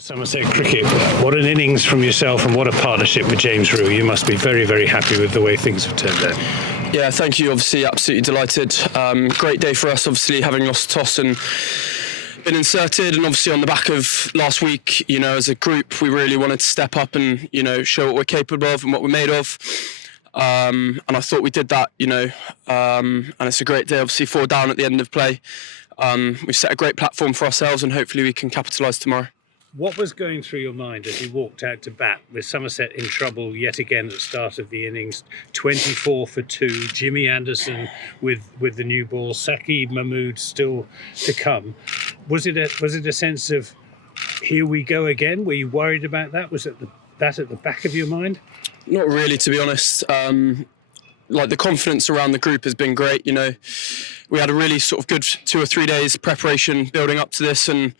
Somerset Cricket, what an innings from yourself and what a partnership with James Rew. You must be very, very happy with the way things have turned out. Yeah, thank you. Obviously, absolutely delighted. Great day for us, obviously, having lost the toss and been inserted. And obviously, on the back of last week, as a group, we really wanted to step up and, show what we're capable of and what we're made of. And I thought we did that, and it's a great day, obviously, 4 down at the end of play. We've set a great platform for ourselves and hopefully we can capitalise tomorrow. What was going through your mind as you walked out to bat with Somerset in trouble yet again at the start of the innings? 24 for 2, Jimmy Anderson with the new ball, Saqib Mahmood still to come. Was it a sense of here we go again? Were you worried about that? Was that at the back of your mind? Not really, to be honest. The confidence around the group has been great. We had a really sort of good 2 or 3 days preparation building up to this, and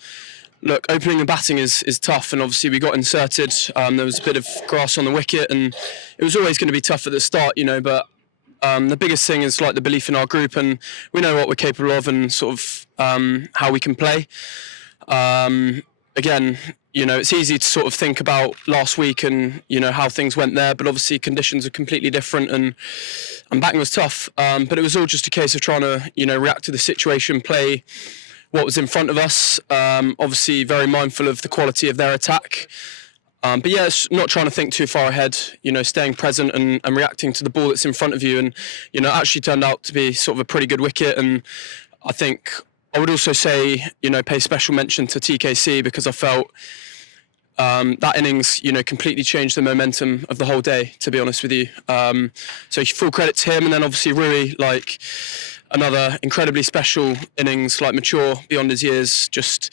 look, opening and batting is tough, and obviously we got inserted. There was a bit of grass on the wicket, and it was always going to be tough at the start, but the biggest thing is the belief in our group, and we know what we're capable of and sort of how we can play. Again, it's easy to sort of think about last week and, how things went there, but obviously conditions are completely different and batting was tough. But it was all just a case of trying to, react to the situation, play what was in front of us. Obviously very mindful of the quality of their attack. But yeah, it's not trying to think too far ahead, staying present and reacting to the ball that's in front of you. And, it actually turned out to be sort of a pretty good wicket. And I think I would also say, pay special mention to TKC because I felt that innings, completely changed the momentum of the whole day, to be honest with you. So full credit to him. And then obviously Rui, another incredibly special innings, mature beyond his years, just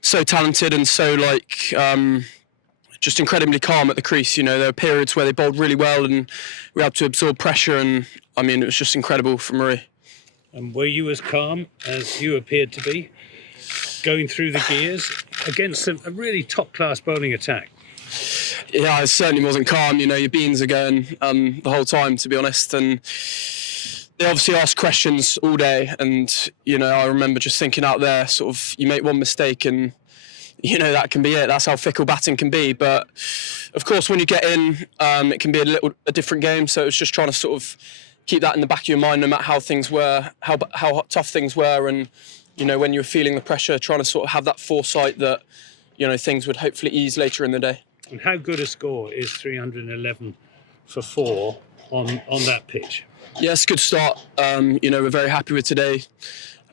so talented and so just incredibly calm at the crease. There were periods where they bowled really well and we had to absorb pressure, and it was just incredible from Rui. And were you as calm as you appeared to be, going through the gears against a really top-class bowling attack? Yeah, I certainly wasn't calm. Your beans are going the whole time, to be honest. And they obviously asked questions all day. And, I remember just thinking out there, sort of, you make one mistake and, that can be it. That's how fickle batting can be. But, of course, when you get in, it can be a different game. So it was just trying to sort of keep that in the back of your mind, no matter how things were, how tough things were, and when you were feeling the pressure, trying to sort of have that foresight that things would hopefully ease later in the day. And how good a score is 311 for 4 on that pitch? Yes, good start. We're very happy with today.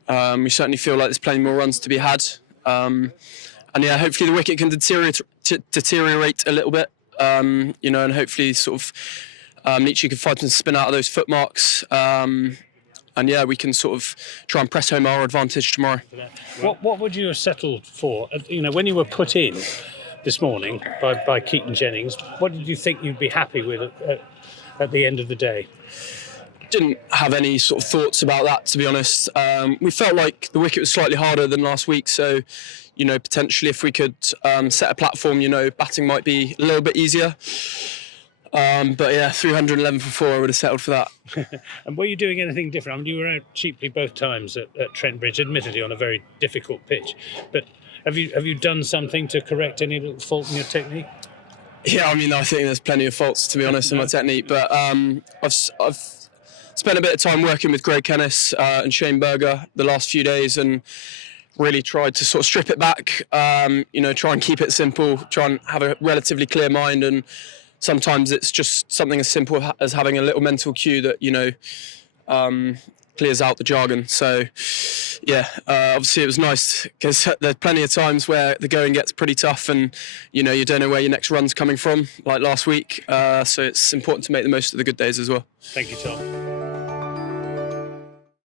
We certainly feel like there's plenty more runs to be had, and yeah, hopefully the wicket can deteriorate a little bit. And hopefully sort of. Nietzsche can find some spin out of those footmarks. And yeah, we can sort of try and press home our advantage tomorrow. What would you have settled for? When you were put in this morning by Keaton Jennings, what did you think you'd be happy with at the end of the day? Didn't have any sort of thoughts about that, to be honest. We felt like the wicket was slightly harder than last week, so potentially if we could set a platform, batting might be a little bit easier. But yeah, 311 for 4, I would have settled for that. And were you doing anything different? You were out cheaply both times at Trent Bridge, admittedly on a very difficult pitch. But have you done something to correct any little fault in your technique? Yeah, I think there's plenty of faults, to be honest, in my technique. But I've spent a bit of time working with Greg Kennis and Shane Berger the last few days, and really tried to sort of strip it back. Try and keep it simple. Try and have a relatively clear mind, and sometimes it's just something as simple as having a little mental cue that, clears out the jargon. So, yeah, obviously it was nice because there's plenty of times where the going gets pretty tough and, you don't know where your next run's coming from, like last week. So it's important to make the most of the good days as well. Thank you, Tom.